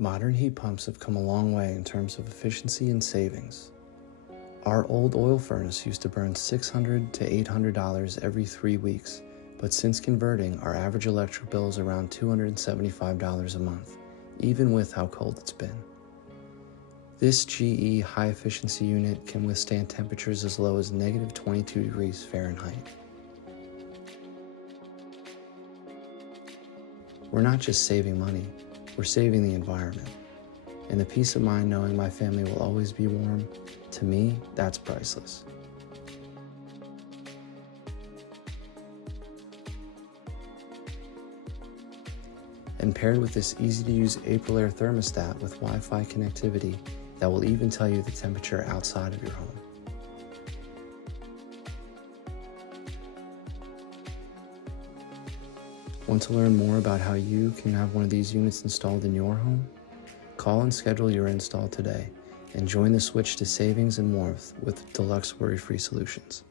Modern heat pumps have come a long way in terms of efficiency and savings. Our old oil furnace used to burn $600 to $800 every 3 weeks, but since converting, our average electric bill is around $275 a month, even with how cold it's been. This GE high-efficiency unit can withstand temperatures as low as negative 22 degrees Fahrenheit. We're not just saving money, we're saving the environment. And the peace of mind knowing my family will always be warm, to me, that's priceless. And paired with this easy-to-use Aprilaire thermostat with Wi-Fi connectivity that will even tell you the temperature outside of your home. Want to learn more about how you can have one of these units installed in your home? Call and schedule your install today and join the switch to savings and warmth with Deluxe Worry-Free Solutions.